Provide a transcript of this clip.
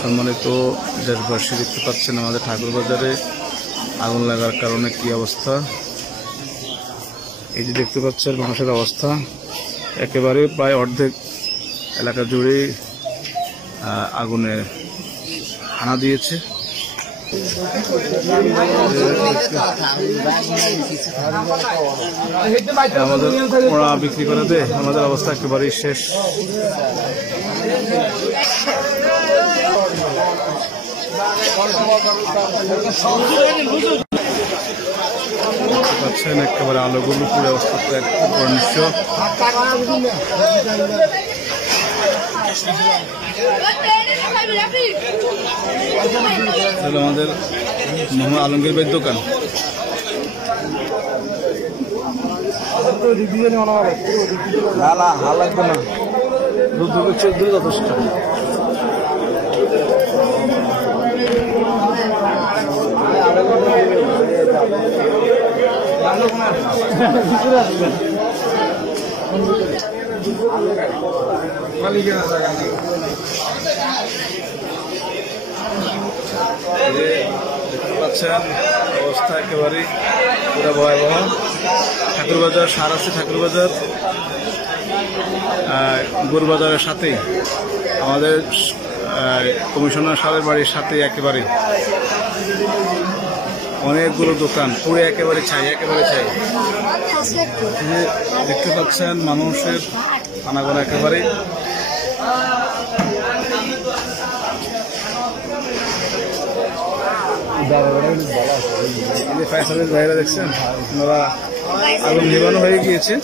সম্মানিত দেশবাসী, দেখতে পাচ্ছেন আমাদের ঠাকুরবাজারে আগুন লাগার কারণে কি অবস্থা। এই যে দেখতে পাচ্ছেন মানুষের অবস্থা, একেবারে প্রায় অর্ধেক এলাকা জুড়ে আগুনে হানা দিয়েছে। আমাদের ওরা বিক্রি করে দেয়, আমাদের অবস্থা একেবারেই শেষ। পাচ্ছেন একেবারে আলোগুলো পুরো অবস্থা একবার নিঃস্ব। আমাদের মোহাম্মদ আলমগীর ভাইয়ের দোকান। লাগবে না, দুধ যথেষ্ট। দেখতে পাচ্ছেন অবস্থা একেবারেই পুরো ভয়াবহ। ঠাকুরবাজার সার আছে, ঠাকুরবাজার গরুবাজারের সাথেই আমাদের কমিশনার সাহেবের বাড়ির সাথে একেবারে অনেকগুলো দোকান পুরো একেবারে ছাই, একেবারে ছাই। দেখতে পাচ্ছেন মানুষের আনাগোনা একেবারে। ফায়ার সার্ভিস ভাইরা দেখছেন ওনারা আগুন নিবানো হয়ে গিয়েছে।